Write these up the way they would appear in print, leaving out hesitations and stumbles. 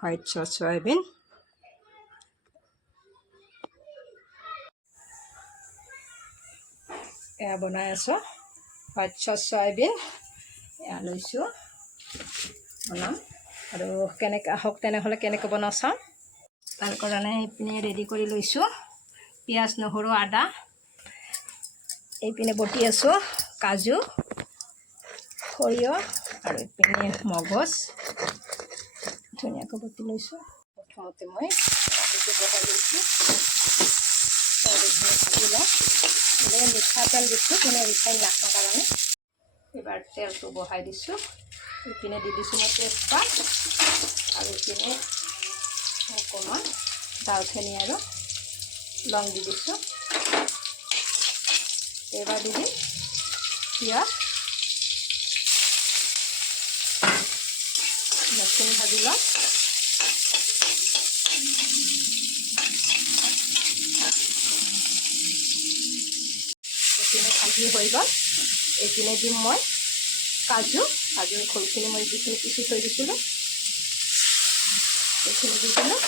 White sauce soybean. এয়া বনাই আছোঁ হোৱাইট চচ চয়াবিন। এয়া লৈছোঁ বনাম আৰু কেনেকৈ আহক তেনেহ'লে কেনেকৈ বনাওঁ চাওঁ। তাৰ কাৰণে এইপিনে ৰেডি কৰি লৈছোঁ পিঁয়াজ নহৰু আদা। এইপিনে বটি আছোঁ কাজু সৰিয়হ আৰু এইপিনে মগজ ধুনীয়াকৈ বটি লৈছোঁ। প্ৰথমতে মই সেইটো বহাই লৈছোঁ ভাজি লওঁ। মিঠাতেল দিছোঁ মানে ৰিফাইন নাখাওঁ কাৰণে। এইবাৰ তেলটো বহাই দিছোঁ। এইপিনে দি দিছোঁ মই তেজপাত আৰু এইপিনে অকণমান ডালচেনি আৰু লং দি দিছোঁ। এইবাৰ দি দিম পিঁয়াজ। পিঁয়াজখিনি ভাজি লওঁ। এইপিনে ভাজি হৈ গ'ল। এইপিনে দিম মই কাজুৰ খোলখিনি মই যিখিনি পিচি থৈ দিছিলোঁ এইখিনি দি দিলোঁ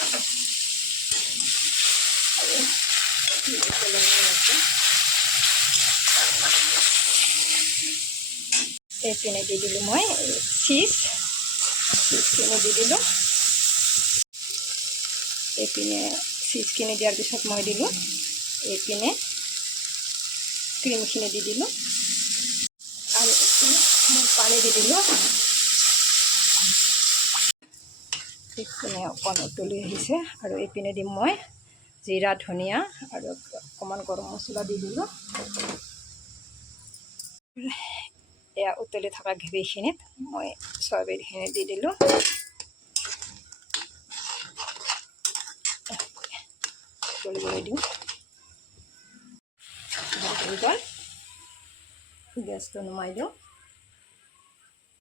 আৰু এইপিনে দি দিলোঁ মই চিজখিনি দি দিলোঁ। এইপিনে চিজখিনি দিয়াৰ পিছত মই দিলোঁ এইপিনে ক্ৰীমখিনি দি দিলোঁ আৰু এইপিনে মই পানী দি দিলোঁ। এইপিনে অকণ উতলি আহিছে আৰু এইপিনে দিম মই জিৰা ধনিয়া আৰু অকণমান গৰম মছলা দি দিলোঁ। এয়া উতলি থকা গ্ৰেভিখিনিত মই চয়াবিনখিনি দি দিলোঁ। উতলিবলৈ দিওঁ। গেছটো নমাই দিওঁ।